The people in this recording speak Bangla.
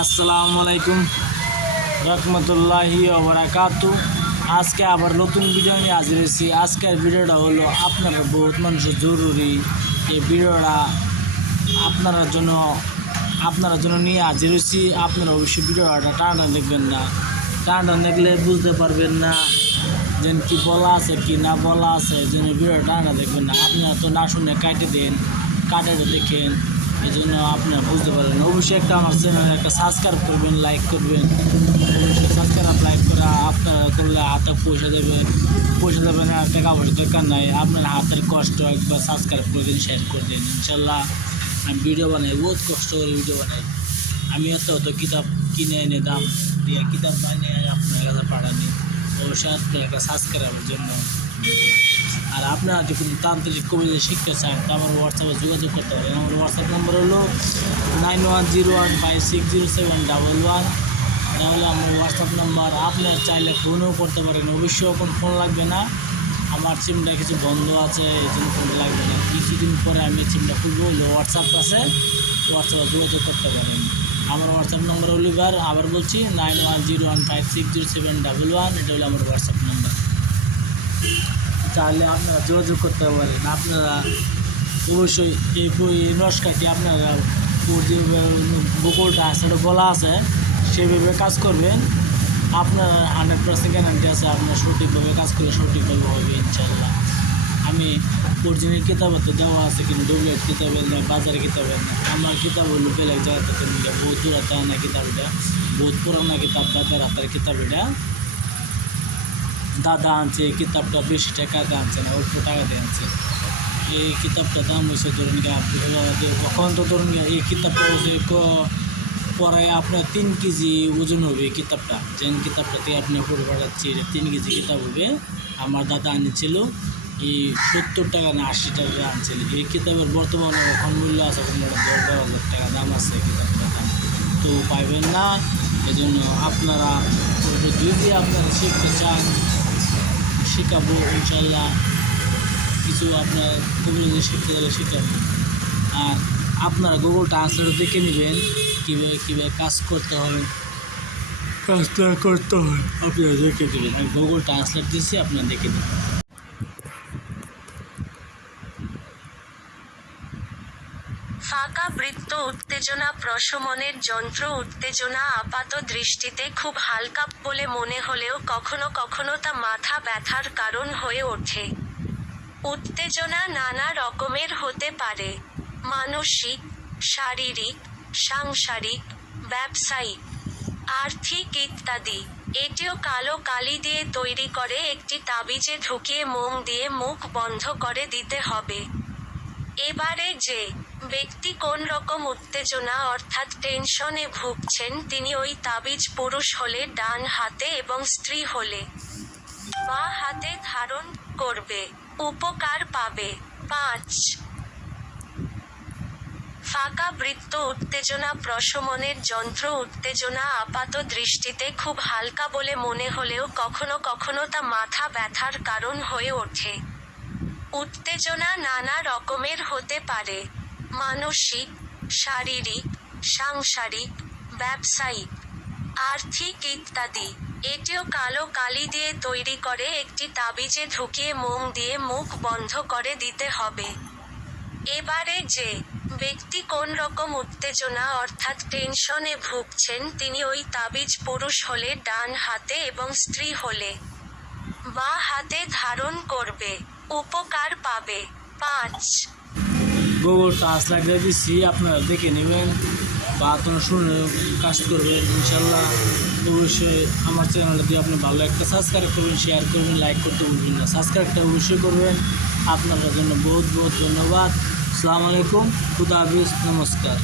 আসসালামু আলাইকুম রহমতুল্লাহি ওবরাকাতু আজকে আবার নতুন ভিডিও নিয়ে হাজির হয়েছি। আজকের ভিডিওটা হলো আপনার বহুত মানুষের জরুরি। এই ভিডিওটা আপনার জন্য আপনার জন্য নিয়ে হাজির হয়েছি। আপনারা অবশ্যই ভিডিওটা টানা দেখবেন না। টানা দেখলে বুঝতে পারবেন না যেন কি বলা আছে, কি না বলা আছে, যেন ভিডিওটা টানা দেখবেন না। আপনারা তো না শুনে কাটে দেন কাটাতে দেখেন। এই জন্য আপনারা বুঝতে পারেন অবশ্যই একটা আমার চ্যানেলে একটা সাবস্ক্রাইব করবেন লাইক করবেন। অবশ্যই সাবস্ক্রাইব লাইক করে, আপনারা করলে হাতে পয়সা দেবে। পয়সা দেবে না, টাকা পয়সা দরকার নাই। আপনার হাতের কষ্ট একবার সাবস্ক্রাইব করে দিন শেয়ার করে দিন। ইনশাল্লাহ আমি ভিডিও বানাই, বহুত কষ্ট করে ভিডিও বানাই। আমি এত অত কিতাব কিনে এনে দাম দিয়ে কিতাব বানিয়ে আপনার কাছে পাঠানি অবশ্যই আপনার একটা সাবস্ক্রাইবের জন্য। আর আপনারা যদি কোনো তান্ত্রিক কবিতা শিখতে চান, তো আমার হোয়াটসঅ্যাপে যোগাযোগ করতে পারেন। আমার হোয়াটসঅ্যাপ নম্বর হলো nine one zero one five six zero seven double one তাহলে আমার হোয়াটসঅ্যাপ নাম্বার আপনার চাইলে ফোনও করতে পারেন। অবশ্যই এখন ফোন লাগবে না। আমার সিমটা কিছু বন্ধ আছে, এই জন্য ফোন লাগবে না। কিছুদিন পরে আমি সিমটা খুলবো হোয়াটসঅ্যাপ আছে হোয়াটসঅ্যাপে যোগাযোগ করতে পারেন। আমার হোয়াটসঅ্যাপ নম্বর হলো এবার, আবার বলছি nine one zero one five six zero seven double one এটা হলো আমার হোয়াটসঅ্যাপ নাম্বার চাইলে আপনারা যোগাযোগ করতে পারেন। আপনারা অবশ্যই এই বই, এই নস্কাটি আপনারা গোকুলটা আছে বলা আছে, সেভাবে কাজ করবেন। আপনার হান্ড্রেড পার্সেন্ট গ্যারান্টি আছে, আপনার সঠিকভাবে কাজ করলে সঠিকভাবে হবে ইনশাল্লাহ আমি অরিজিনাল কিতাব তো দেওয়া আছে, কিন্তু ডুপ্লিকেট কিতাবের না বাজারে কিতাবের না আমার কিতাব হলো বেলেগ জায়গা থেকে বহুত দূর না কিতাব এটা। বহুত পুরানা কিতাব দাদার হাতের কিতাব এটা। দাদা আনছে এই কিতাবটা বেশি টাকা আনছে না, অল্প টাকা দিয়ে আনছে। এই কিতাবটা দাম হয়েছে ধরুন কখন তো ধরুন এই কিতাবটা হচ্ছে পড়ায় আপনার তিন কেজি ওজন হবে কিতাবটা। যেন কিতাবটাতে আপনি পড়ে পাঠাচ্ছি তিন কেজি কিতাব হবে। আমার দাদা আনিছিল, এই সত্তর টাকা না আশি টাকা আনছিল। এই কিতাবের বর্তমানে এখন মূল্য আছে দশ বারো হাজার টাকা দাম আছে দাম। তো পাইবেন না এই জন্য আপনারা যদি আপনারা শিখতে চান শেখাবো ইনশাল্লাহ। কিছু আপনার গুগল শিখতে গেলে শেখাবো। আর আপনারা গুগল ট্রান্সলেট দেখে নেবেন কীভাবে কীভাবে কাজ করতে হবে। কাজটা করতে হয়। আপনারা দেখে দেবেন আমি গুগল ট্রান্সলেট দিচ্ছি আপনারা দেখে দেবেন ফাঁকা বৃত্ত উত্তেজনা, প্রশমনের যন্ত্র উত্তেজনা আপাত দৃষ্টিতে খুব হালকা বলে মনে হলেও কখনো কখনো তা মাথা ব্যথার কারণ হয়ে ওঠে। উত্তেজনা নানা রকমের হতে পারে। মানসিক, শারীরিক, সাংসারিক, ব্যবসায়িক, আর্থিক ইত্যাদি। এটিও কালো কালি দিয়ে তৈরি করে একটি তাবিজে ঢুকিয়ে মোম দিয়ে মুখ বন্ধ করে দিতে হবে। এবারে যে ব্যক্তি কোন রকম উত্তেজনা অর্থাৎ টেনশনে ভুগছেন, তিনি ওই তাবিজ পুরুষ হলে, ডান হাতে এবং স্ত্রী হলে। বা হাতে ধারণ করবে, উপকার পাবে। পাঁচ। ফাঁকা বৃত্ত উত্তেজনা প্রশমনের যন্ত্র উত্তেজনা আপাত দৃষ্টিতে খুব হালকা বলে মনে হলেও কখনো কখনো তা মাথা ব্যথার কারণ হয়ে ওঠে। উত্তেজনা নানা রকমের হতে পারে। মানসিক, শারীরিক, সাংসারিক, ব্যবসায়িক, আর্থিক ইত্যাদি। এটিও কালো কালি দিয়ে তৈরি করে একটি তাবিজে ঢুকিয়ে মোম দিয়ে মুখ বন্ধ করে দিতে হবে। এবারে যে ব্যক্তি কোন রকম উত্তেজনা অর্থাৎ টেনশনে ভুগছেন, তিনি ওই তাবিজ পুরুষ হলে, ডান হাতে এবং স্ত্রী হলে। বা হাতে ধারণ করবে, উপকার পাবে। পাঁচ গুগল কাজ লাগিয়ে দিচ্ছি আপনারা দেখে নেবেন বা আপনারা শুনে কাজ করবেন, ইনশাল্লাহ। অবশ্যই আমার চ্যানেলটা দিয়ে আপনি ভালো একটা সাবস্ক্রাইব করবেন শেয়ার করবেন লাইক করতে ভুলবেন না। সাবস্ক্রাইবটা অবশ্যই করবেন। আপনাদের জন্য বহুত বহুত ধন্যবাদ। আসসালামু আলাইকুম। খুদা হাফিজ। নমস্কার।